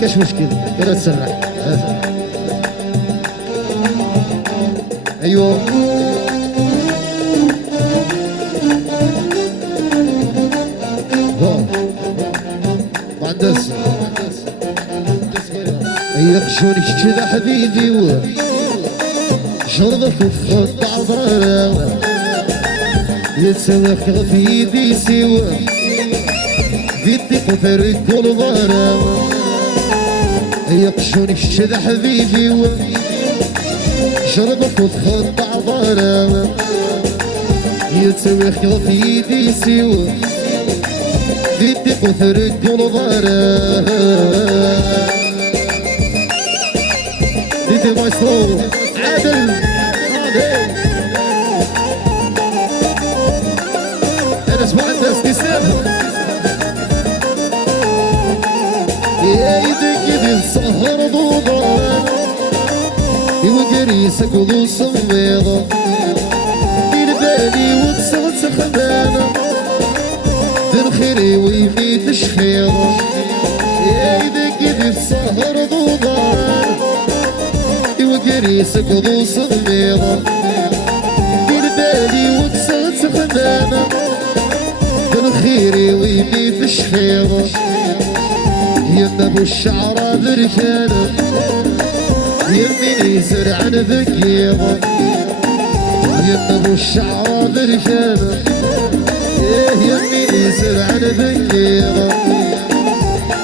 كاش مشكل يلا تسرح. ايوه مهندس يقشوني كذا حبيبي شربك وفخد عبرة يتسوخ في يدي سوا بيدي قفرك والبارة يقشوني كذا حبيبي شربك وفخد عبرة يتسوخ في يدي سوا بيدي قفرك والبارة ديدي مايسترو عادل انس مهندس تسلم يا يدك يدي سهر ضوضان يوقريسك وضو سميضة دير بالي وتصغت خدانة دير خيري ويميت شخيرة يا يدك يدي سهر ضوضان يوقريسك وضو سميضة دير بالي وتصغت خدانة خيري ويمي في شخيرة يما ابو الشعرة بركانة يمي يزرع ذكيرة يما ابو الشعرة بركانة يمي يزرع ذكيرة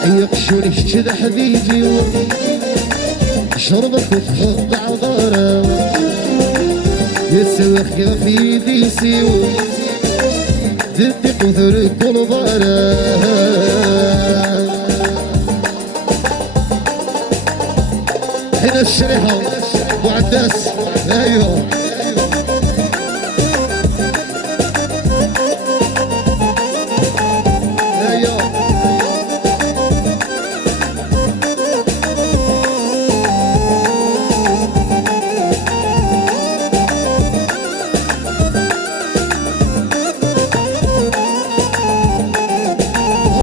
يقشوني كذا حبيبي شربك وتحط عذارة يتسوخ في يدي سيوة زدت قثرك والبارة هنا الشريحة وعداس ايوه